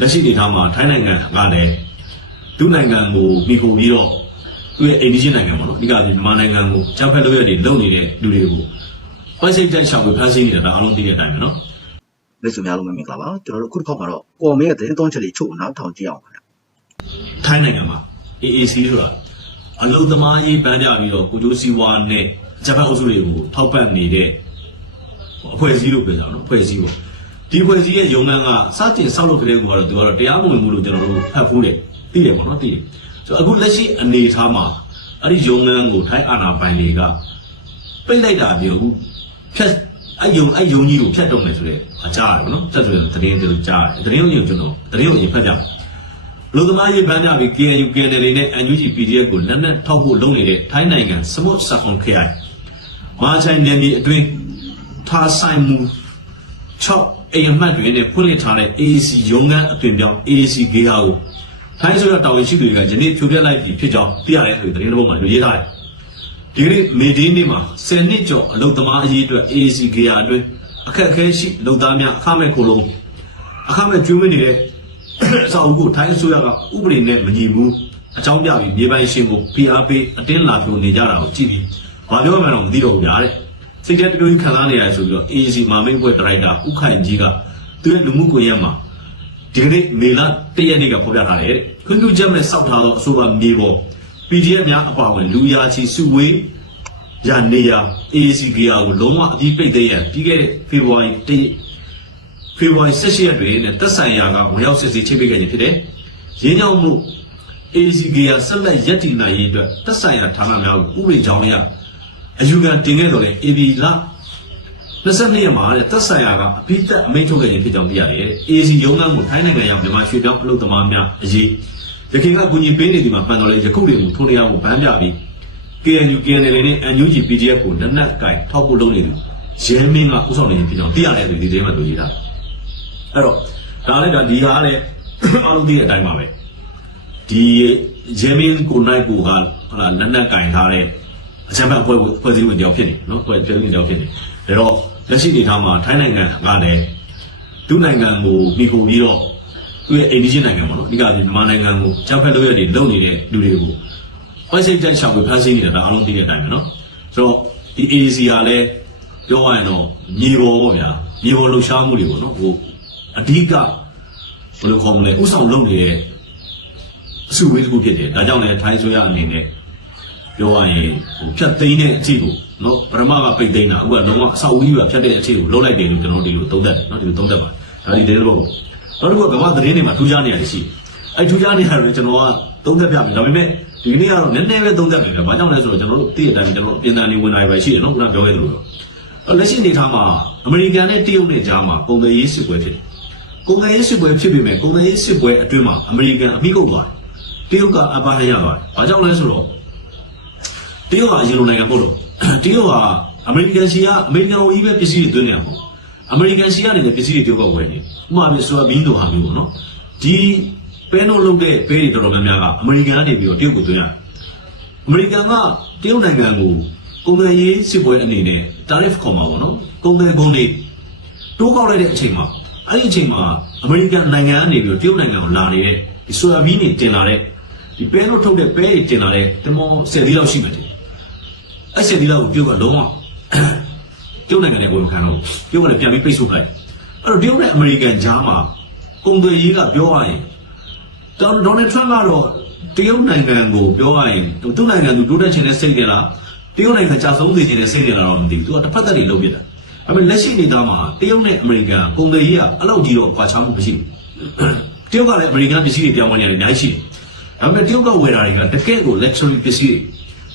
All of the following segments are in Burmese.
လက်ရှိအနေအထားမှာထိုင်းနိုင်ငံကလည်းသူ့နိုင်ငံကိုမိခိုပြီးတော့သူ့ရဲ့အိမ်နီးချင်းနိုင်ငံပေါ့နော်အဓိကမြန်မာနိုင်ငံကိုကြောက်ဖက်လို့ရတဲ့လုံနေတဲ့လူတွေကိုပိုက်စိတ်တိုက်ချောက်ပြီးဖမ်းဆီးနေတာဒါအားလုံးသိတဲ့အတိုင်းပဲနော်လက်စုများလုံးပဲမင်္ဂလာပါကျွန်တော်တို့အခုတစ်ခေါက်မှာတော့ကော်မင်းရဲ့သတင်းသွင်းချက်လေးချုပ်နောက်ထောင်ကြည့်အောင်ခင်ဗျာထိုင်းနိုင်ငံမှာ AAC ဆိုတာအလုံသမားရေးပန်းကြပြီးတော့ကိုကျိုးစီဝါနဲ့ဂျပန်အုပ်စုတွေကိုထောက်ပံ့နေတဲ့အဖွဲ့အစည်းလို့ပြောကြအောင်နော်အဖွဲ့အစည်းပေါ့ ဒီအဖွဲ့အစည်းရဲ့ယုံမှန်းကစတင်ဆောက်လုပ်ကြတဲ့ကူကတော့သူကတော့တရားမဝင်ဘူးလို့ကျွန်တော်တို့ဖတ်ဖူးတယ်သိတယ်ပေါ့နော်သိတယ်ဆိုတော့အခုလက်ရှိအနေအထားမှာအဲ့ဒီယုံမှန်းကိုထိုင်းအာဏာပိုင်တွေကပိတ်လိုက်တာမျိုးအခုဖြတ်အဲ့ယုံအဲ့ယုံကြီးကိုဖြတ်တော့မယ်ဆိုတဲ့အကြားရတယ်ပေါ့နော်ဆက်ဆိုရင်သတင်းတွေကြားတယ်သတင်းကိုကျွန်တော်သတင်းကိုအရင်ဖတ်ကြမယ်လူသမားရေးပန်းကြပြီး KNU KNL နဲ့ NUG PDF ကိုလက်နက်ထောက်ဖို့လုပ်နေတဲ့ထိုင်းနိုင်ငံစမုတ်ဆာခွန်ခရိုင်မာချိုင်နယ်မြေအတွင်းထားဆိုင်မှု6 အိမ်အမှတ်တွေနဲ့ဖွင့်လှစ်ထားတဲ့ AAC ရုံးခန်းအသွင်ပြောင်း AAC ဂေဟာကိုထိုင်းဆိုရတာဝန်ရှိသူတွေကယနေ့ဖြိုပြလိုက်ပြီဖြစ်ကြောင်းသိရတယ်ဆိုတဲ့သတင်းတစ်ပုဒ်မှာရေးထားတယ်ဒီကနေ့မေဒီနေ့မှာ10နှစ်ကျော်အလုပ်သမားအရေးအတွက် AAC ဂေဟာအတွင်းအခက်အခဲရှိလုပ်သားများအခမဲ့ခိုလုံးအခမဲ့ကျွေးမွေးနေတဲ့အဆောက်အဦကိုထိုင်းအစိုးရကဥပဒေနဲ့မညီဘူးအကြောင်းပြပြီးမြေပိုင်ရှင်ကို PRP အတင်းလာဖြိုနေကြတာကိုကြည့်ပြီးဘာပြောမှန်းတော့မသိတော့ဘူးညာတဲ့ စိတ်ထဲတမျိုးကြီးခံစားနေရတယ်ဆိုပြီးတော့ AAC မာမိတ်ဘွဲဒရိုက်တာဥခိုင်ကြီးကသူရဲ့လူမှုကွန်ရက်မှာဒီကနေ့မေလ၁ရက်နေ့ကဖော်ပြထားတယ်တဲ့ခွင့်ပြုချက်မဲ့စောက်ထားသောအဆိုပါမြေပေါ် PDF များအပါအဝင်လူရာချီစုဝေးရနေရ AAC ဂီယာကိုလုံးဝအပြီးပိတ်သိမ်းရန်ပြီးခဲ့တဲ့ဖေဖော်ဝါရီ၁ဖေဖော်ဝါရီ16ရက်တွင်တက်ဆိုင်ရာကဝင်ရောက်စစ်ဆေးချိတ်ပိတ်ခဲ့ခြင်းဖြစ်တယ်။ရင်းနှောင်းမှု ACG ရဆက်လက်ရက်တည်နိုင်ရေးအတွက်တက်ဆိုင်ရာဌာနများကိုဥပဒေကြောင်းအရ အယူခံတင်ခဲ့တော်လဲ AB လ22ရက်မှာတဲ့တက်ဆိုင်ရာကအပိသက်အမိန့်ထုတ်ခဲ့ခြင်းဖြစ်ကြောင်းသိရတယ်တဲ့။ AC ရုံးခန်းကိုထိုင်းနိုင်ငံရောက်မြန်မာရွှေပြောင်းအလုပ်သမားများအရေးရခိုင်ကကူညီပေးနေဒီမှာပန်တော်လဲယခုတွေကိုထိုးတရားကိုဗန်းပြပြီး KNU KNL နဲ့ NUG PDF ကိုလက်နက်ကင်ထောက်ဖို့လုပ်နေတယ်ရဲမင်းကဥဆောင်နေခြင်းဖြစ်ကြောင်းသိရတယ်ဆိုဒီသေးမှတို့ရေးထားတယ်အဲ့တော့ဒါလည်းဒါဒီဟာလည်းအားလုံးသိတဲ့အတိုင်းပါပဲဒီဂျေမင်းကိုနိုင်ကိုကဟာလာလက်နက်ကင်ထားတဲ့ အချမ်းဘတ်ဖွဲ့ဖွဲ့စည်းဝင်တယောက်ဖြစ်နေနော်ဖွဲ့စည်းဝင်တယောက်ဖြစ်နေဒါတော့လက်ရှိအနေအထားမှာထိုင်းနိုင်ငံကလည်းသူ့နိုင်ငံကိုမိခိုပြီးတော့သူ့ရဲ့အိမ်နီးချင်းနိုင်ငံပေါ့နော်အဓိကမြန်မာနိုင်ငံကိုကြောက်ဖက်လို့ရတဲ့လုံနေတဲ့လူတွေကိုပိုက်စိတ်တက်ချောက်ပြီးဖမ်းဆီးနေတာဒါအားလုံးသိတဲ့အတိုင်းပဲနော်ဆိုတော့ဒီ AAC ကလည်းပြောရရင်တော့မြေပေါ်ပေါ့ဗျာမြေပေါ်လှုပ်ရှားမှုတွေပေါ့နော်ဟိုအဓိကဘယ်လိုခေါ်မလဲဥဆောင်လုပ်နေတဲ့အစုဝေးတစ်ခုဖြစ်တယ်ဒါကြောင့်လည်းထိုင်းဆိုရအနေနဲ့ ပြောရရင်ဟိုဖြတ်သိမ်းတဲ့အချိန်ကိုနော်ပရမကပိတ်သိမ်းတာအခုကတော့အဆောက်အဦကြီးကဖြတ်တဲ့အချိန်ကိုလုံးလိုက်တယ်လို့ကျွန်တော်တို့ဒီလိုသုံးသပ်တယ်နော်ဒီလိုသုံးသပ်ပါဒါဒီတဲ့ဘောနောက်တစ်ခုကကမ္ဘာသတင်းတွေမှာထူးခြားနေရတယ်ရှိတယ်အဲထူးခြားနေရတယ်ကျွန်တော်ကသုံးသပ်ပြမယ်ဒါပေမဲ့ဒီကနေ့ကတော့နည်းနည်းပဲသုံးသပ်ပြီပဲဘာကြောင့်လဲဆိုတော့ကျွန်တော်တို့သိတဲ့အတိုင်းကျွန်တော်တို့အပြင်တန်နေဝင်လာပဲရှိတယ်နော်ခုနပြောခဲ့သလိုတော့အဲ့လက်ရှိအနေထားမှာအမေရိကန်နဲ့တရုတ်နဲ့ကြားမှာပုံသေးရေးစစ်ပွဲဖြစ်တယ်ကုန်သည်ရေးစစ်ပွဲဖြစ်ပေမဲ့ကုန်သည်ရေးစစ်ပွဲအတွင်းမှာအမေရိကန်အမိကုတ်သွားတယ်တရုတ်ကအပါဟရရသွားတယ်ဘာကြောင့်လဲဆိုတော့ တရုတ်ကအရင်လိုနိုင်ငံပို့တော့တရုတ်ကအမေရိကန်စီကအမေရိကန်ကိုကြီးပဲပစ္စည်းတွေသွင်းနေတာပေါ့အမေရိကန်စီကနေလည်းပစ္စည်းတွေတရုတ်ကဝယ်နေဥပမာပြဆိုတော့ဘင်းတို့ဟာမျိုးပေါ့နော်ဒီပဲနိုလုပ်တဲ့ပဲတွေတော်တော်များများကအမေရိကန်ကနေပြီးတော့တရုတ်ကိုသွင်းရတယ်အမေရိကန်ကတရုတ်နိုင်ငံကိုကုန်သည်ရေးစစ်ပွဲအနေနဲ့ tariff ခေါ်မှာပေါ့နော်ကုန်သည်ကုန်တွေတိုးကောက်လိုက်တဲ့အချိန်မှာအဲ့ဒီအချိန်မှာအမေရိကန်နိုင်ငံကနေပြီးတော့တရုတ်နိုင်ငံကိုလာနေတဲ့ဒီဆိုယာဘီနေတင်လာတဲ့ဒီပဲလို့ထုတ်တဲ့ပဲတွေတင်လာတဲ့တင်မော10သီးလောက်ရှိမှတယ် အဲ့10သီးလောက်ကိုတရုတ်ကလုံးဝတရုတ်နိုင်ငံနဲ့ဝင်မခံတော့ဘူးတရုတ်ကလည်းပြန်ပြီးပိတ်ဆို့လိုက်အဲ့တော့တရုတ်နဲ့အမေရိကန်ကြားမှာကုန်သွယ်ရေးကပြောရရင်ဒေါ်ဒေါ်နယ်ထရန့်ကတော့တရုတ်နိုင်ငံကိုပြောရရင်သူ့နိုင်ငံသူတိုးတက်ချင်တဲ့စိတ်တွေလားတရုတ်နိုင်ငံကြာဆုံးစေချင်တဲ့စိတ်တွေလားတော့မသိဘူးသူကတစ်ဖက်သက်တွေလုပ်ပြတာအမေလက်ရှိနေသားမှာတရုတ်နဲ့အမေရိကန်ကုန်သွယ်ရေးကအဲ့လောက်ကြီးတော့ကွာခြားမှုမရှိဘူးတရုတ်ကလည်းအမေရိကန်ပစ္စည်းတွေပြောင်းဝင်နေတယ်အများကြီးရှိတယ်ဒါပေမဲ့တရုတ်ကဝယ်တာတွေကတကယ့်ကို luxury ပစ္စည်းတွေ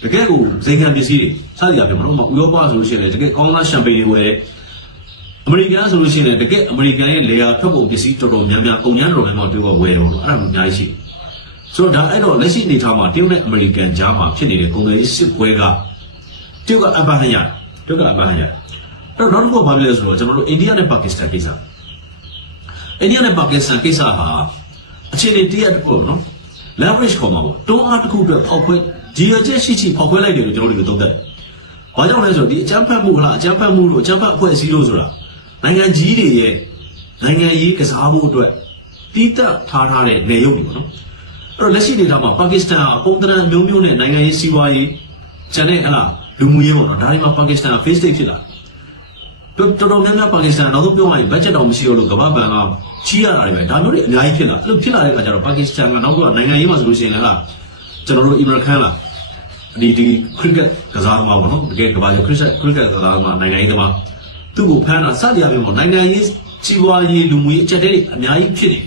တကယ့်ကိုဇိမ်ခံပစ္စည်းတွေစသည်အပြင်မလို့ဥရောပဆိုလို့ရှိရင်လည်းတကယ့်ကောင်းသားရှမ်ပိန်တွေဝယ်တယ်အမေရိကန်ဆိုလို့ရှိရင်လည်းတကယ့်အမေရိကန်ရဲ့လေယာထွက်ပုံပစ္စည်းတော်တော်များများကုန်ကျန်းတော်များများတရုတ်ကဝယ်တယ်လို့အဲ့ဒါမျိုးအများကြီးရှိတယ်ဆိုတော့ဒါအဲ့တော့လက်ရှိအနေထားမှာတရုတ်နဲ့အမေရိကန်ကြားမှာဖြစ်နေတဲ့ကုန်သွယ်ရေးစစ်ပွဲကတရုတ်ကအပန်းဟရတရုတ်ကအပန်းဟရအဲ့တော့နောက်တစ်ခုကဘာဖြစ်လဲဆိုတော့ကျွန်တော်တို့အိန္ဒိယနဲ့ပါကစ္စတန်ကိစ္စအိန္ဒိယနဲ့ပါကစ္စတန်ကိစ္စဟာအခြေအနေတရက်တစ်ခုပေါ့နော် leverage ခေါ်မှာပေါ့တွန်းအားတစ်ခုအတွက်ဖောက်ခွဲ ကြီးရချက်ရှိရှိဖောက်ခွဲလိုက်တယ်လို့ကျွန်တော်တို့ဒီလိုသုံးသပ်တယ်။ဘာကြောင့်လဲဆိုတော့ဒီအကြမ်းဖက်မှုဟလားအကြမ်းဖက်မှုလို့အကြမ်းဖက်အဖွဲ့အစည်းလို့ဆိုတာနိုင်ငံကြီးတွေရဲ့နိုင်ငံရေးကစားမှုအတွက်တီးတက်ထားထားတဲ့နေရုပ်တွေပေါ့နော်အဲ့တော့လက်ရှိအနေထားမှာပါကစ္စတန်ဟာပုံသဏ္ဍာန်အမျိုးမျိုးနဲ့နိုင်ငံရေးစီးပွားရေးကျန်တဲ့ဟလာလူမှုရေးပေါ့နော်ဒါတွေမှာပါကစ္စတန်က face state ဖြစ်လာတော်တော်တော်များများပါကစ္စတန်နောက်ဆုံးပြောရရင် budget တောင်မရှိတော့လို့ကမ္ဘာဘဏ်ကချီးရတာတွေပဲဒါမျိုးတွေအများကြီးဖြစ်လာအဲ့လိုဖြစ်လာတဲ့အခါကျတော့ပါကစ္စတန်ကနောက်တော့နိုင်ငံရေးမှာဆိုလို့ရှိရင်လည်းဟာ ကျွန်တော်တို့အီမရခန်လာဒီဒီ cricket ကစားသမားပေါ့နော်တကယ်ကမ္ဘာကျော် cricket cricket ကစားသမားနိုင်ငံရေးသမားသူ့ကိုဖမ်းတာစသည်အပြင်ပေါ့နိုင်ငံရေးစီးပွားရေးလူမှုရေးအချက်အတွေအများကြီးဖြစ်နေတယ်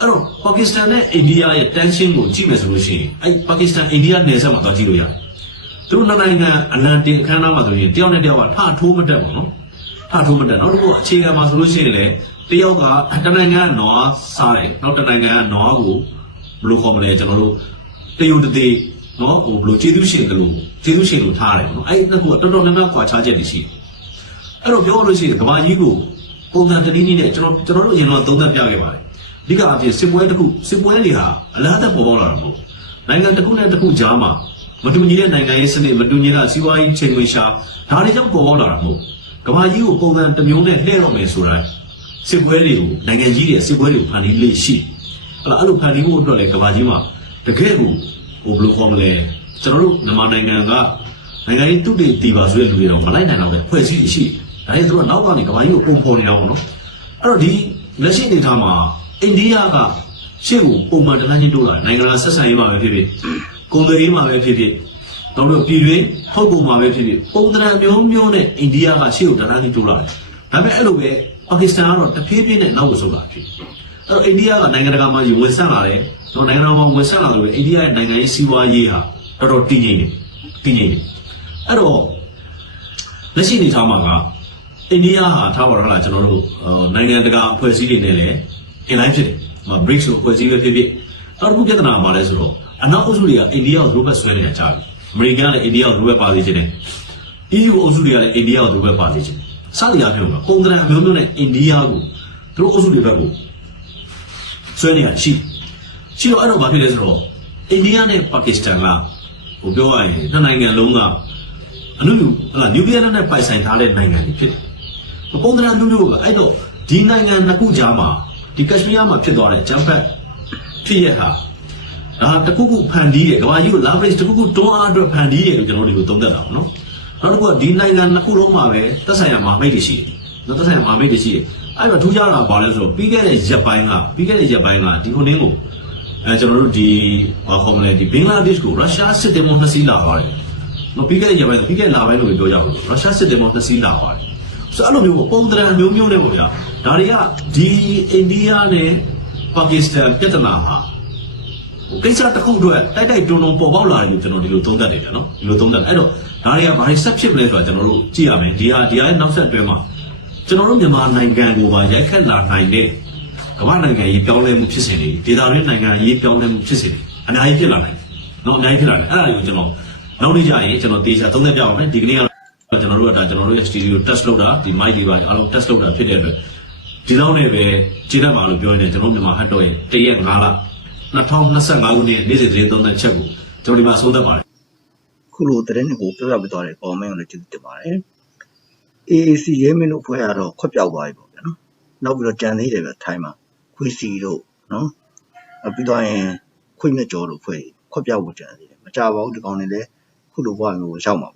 အဲ့တော့ပါကစ္စတန်နဲ့အိန္ဒိယရဲ့ tension ကိုကြည့်မယ်ဆိုလို့ရှိရင်အဲ့ပါကစ္စတန်အိန္ဒိယနယ်စပ်မှာတော့ကြည့်လို့ရတယ်။သူတို့နှစ်နိုင်ငံအလံတင်အခမ်းအနားမှာဆိုရင်တယောက်နဲ့တယောက်ကထထိုးမတက်ပါဘူးနော်။ထထိုးမတက်နောက်တစ်ခုအခြေခံမှာဆိုလို့ရှိရင်လေတယောက်ကတနိုင်ငံကနွားစားတယ်နောက်တနိုင်ငံကနွားကိုဘယ်လိုခေါ်မလဲကျွန်တော်တို့ တယုံတသေးနော်ဟိုဘယ်လိုကျေးဇူးရှင်ကလို့ကျေးဇူးရှင်လို့ထားတယ်ပေါ့နော်အဲ့ဒီနှစ်ခုကတော်တော်များများကွာခြားချက်တွေရှိတယ်။အဲ့တော့ပြောရလို့ရှိရင်ကဘာကြီးကိုပုံစံတနည်းနည်းနဲ့ကျွန်တော်ကျွန်တော်တို့အရင်ကသုံးသပ်ပြခဲ့ပါတယ်။အဓိကအဖြစ်စစ်ပွဲတစ်ခုစစ်ပွဲတွေဟာအလားတက်ပေါ်ပေါက်လာတာမဟုတ်ဘူးနိုင်ငံတစ်ခုနဲ့တစ်ခုကြားမှာမတူညီတဲ့နိုင်ငံရေးစနစ်မတူညီတဲ့စီးပွားရေးချိန်ခွင်ရှာဒါတွေကြောင့်ပေါ်ပေါက်လာတာမဟုတ်ဘူးကမ္ဘာကြီးကိုပုံစံတစ်မျိုးနဲ့လှည့်တော့မယ်ဆိုတာစစ်ပွဲတွေကိုနိုင်ငံကြီးတွေစစ်ပွဲတွေကိုဖန်တီးလေးရှိဟလာအဲ့လိုဖန်တီးဖို့အတွက်လည်းကမ္ဘာကြီးမှာ တကယ်ကိုဟိုဘယ်လိုခေါ်မလဲကျွန်တော်တို့မြန်မာနိုင်ငံကနိုင်ငံရေးတုတေတီပါဆိုတဲ့လူတွေတော့မလိုက်နိုင်တော့ပဲဖွဲ့စည်းရှိဒါတွေသူတို့ကနောက်ကနေကမ္ဘာကြီးကိုပုံဖော်နေတာပေါ့နော်အဲ့တော့ဒီလက်ရှိအနေအထားမှာအိန္ဒိယကရှေ့ကိုပုံမှန်တန်းချင်းတိုးလာတယ်နိုင်ငံတော်ဆက်ဆံရေးမှာပဲဖြစ်ဖြစ်ကုန်သွယ်ရေးမှာပဲဖြစ်ဖြစ်တော့တို့ပြည်တွင်းထုတ်ကုန်မှာပဲဖြစ်ဖြစ်ပုံသဏ္ဍာန်မျိုးမျိုးနဲ့အိန္ဒိယကရှေ့ကိုတန်းချင်းတိုးလာတယ်ဒါပေမဲ့အဲ့လိုပဲပါကစ္စတန်ကတော့တဖြည်းဖြည်းနဲ့နောက်ကိုဆုတ်လာဖြစ် အဲ့တော့အိန္ဒိယကနိုင်ငံတကာမှာဝင်ဆက်လာတယ်တော့နိုင်ငံတော်မှာဝင်ဆက်လာလို့ပဲအိန္ဒိယရဲ့နိုင်ငံရေးစီးပွားရေးဟာတော်တော်တည်ငြိမ်နေတည်ငြိမ်နေအဲ့တော့လက်ရှိအနေထားမှာကအိန္ဒိယဟာထားပါတော့ဟလားကျွန်တော်တို့ဟိုနိုင်ငံတကာအဖွဲ့အစည်းတွေနဲ့လည်း in line ဖြစ်တယ်။ဟို BRICS ကိုအဖွဲ့အစည်းပဲဖြစ်ဖြစ်နောက်တစ်ခုပြဿနာကဘာလဲဆိုတော့အနောက်အုပ်စုတွေကအိန္ဒိယကိုသူတို့ဘက်ဆွဲနေတာကြားပြီ။အမေရိကန်ကလည်းအိန္ဒိယကိုသူတို့ဘက်ပါစေချင်တယ်။ EU အုပ်စုတွေကလည်းအိန္ဒိယကိုသူတို့ဘက်ပါစေချင်တယ်။စသည်အားဖြင့်ကပုံသဏ္ဍာန်အမျိုးမျိုးနဲ့အိန္ဒိယကိုသူတို့အုပ်စုတွေဘက်ကို ဆွဲနေတာရှိတယ်။ရှိတော့အဲ့တော့ဘာဖြစ်လဲဆိုတော့အိန္ဒိယနဲ့ပါကစ္စတန်ကဟိုပြောရရင်နှစ်နိုင်ငံလုံးကအနုလူဟလာနျူကလ িয়ার နဲ့ပိုင်ဆိုင်ထားတဲ့နိုင်ငံတွေဖြစ်တယ်။ပုံသဏ္ဍာန်အမျိုးမျိုးကအဲ့တော့ဒီနိုင်ငံနှစ်ခုကြားမှာဒီကက်ရှမီးယားမှာဖြစ်သွားတဲ့ဂျမ်ဖတ်ဖြစ်ရဟာဒါတခုခုဖန်တီးတယ်ကမ္ဘာကြီးကို leverage တခုခုတွန်းအားအတွက်ဖန်တီးတယ်လို့ကျွန်တော်တို့ဒီလိုသုံးသပ်တာပေါ့နော်။နောက်တစ်ခုကဒီနိုင်ငံနှစ်ခုလုံးမှာပဲသက်ဆိုင်ရာမဟာမိတ်တွေရှိတယ်။နော်သက်ဆိုင်ရာမဟာမိတ်တွေရှိတယ်။ အဲ့တော့ထူးခြားတာကဘာလဲဆိုတော့ပြီးခဲ့တဲ့ရက်ပိုင်းကပြီးခဲ့တဲ့ရက်ပိုင်းကဒီခုနင်းကိုအဲကျွန်တော်တို့ဒီဘာခေါ်မလဲဒီဘင်္ဂလားဒေ့ရှ်ကိုရုရှားစစ်သည်မောနှစ်စီးလာပါတယ်။နော်ပြီးခဲ့တဲ့ရက်ပိုင်းဆိုပြီးခဲ့တဲ့လပိုင်းလို့ပြောကြဘူး။ရုရှားစစ်သည်မောနှစ်စီးလာပါတယ်။ဆိုအဲ့လိုမျိုးပေါ့ပုံသဏ္ဍာန်မျိုးမျိုးနဲ့ပေါ့ဗျာ။ဒါတွေကဒီအိန္ဒိယနဲ့ပါကစ္စတန်ပြဿနာဟာဟိုကိစ္စတစ်ခုအတွက်တိုက်တိုက်တွန်းတွန်းပေါ်ပေါက်လာတယ်လို့ကျွန်တော်ဒီလိုသုံးသပ်တယ်ဗျာနော်။ဒီလိုသုံးသပ်တယ်။အဲ့တော့ဒါတွေကဘာတွေဆက်ဖြစ်မလဲဆိုတာကျွန်တော်တို့ကြည့်ရမယ်။ဒီဟာဒီဟာရဲ့နောက်ဆက်တွဲမှာ ကျွန်တော်တို့မြန်မာနိုင်ငံကိုပါရိုက်ခတ်လာနိုင်တဲ့ကမ္ဘာနိုင်ငံရေးပြောင်းလဲမှုဖြစ်စဉ်တွေဒေသတွင်းနိုင်ငံရေးပြောင်းလဲမှုဖြစ်စဉ်တွေအများကြီးဖြစ်လာနိုင်တယ်။နော်အများကြီးဖြစ်လာတယ်။အဲ့ဒါတွေကိုကျွန်တော်နောက်နေ့ကျရင်ကျွန်တော်တေချာသုံးသပ်ပြအောင်မယ်။ဒီကနေ့ကတော့ကျွန်တော်တို့ကဒါကျွန်တော်တို့ရဲ့ studio test လုပ်တာဒီ mic တွေပါအားလုံး test လုပ်တာဖြစ်တဲ့အတွက်ဒီလောက်နဲ့ပဲခြေတတ်ပါလို့ပြောရင်ကျွန်တော်မြန်မာဟတ်တော်ရဲ့တရက်5လ2025ခုနှစ်နေ့စဉ်သတင်းသုံးသပ်ချက်ကိုကျွန်တော်ဒီမှာဆုံးသက်ပါတယ်ခုလိုတရင်ကိုပြောပြပေးသွားတဲ့ comment ကိုလည်းကျေးဇူးတင်ပါတယ် AAC ရဲမင်းတို့ဖွဲ့ရတော့ခွက်ပြောက်သွားပြီပေါ့ဗျာနော်နောက်ပြီးတော့ကြံသေးတယ်ဗျထိုင်းမှာခွေးစီတို့နော်အပြီးတော့ရင်ခွေးမြက်ကျော်တို့ဖွဲ့ခွက်ပြောက်ဖို့ကြံသေးတယ်မကြပါဘူးဒီကောင်တွေလည်းခုလိုဘဝမျိုးကိုရောက်မှာပါ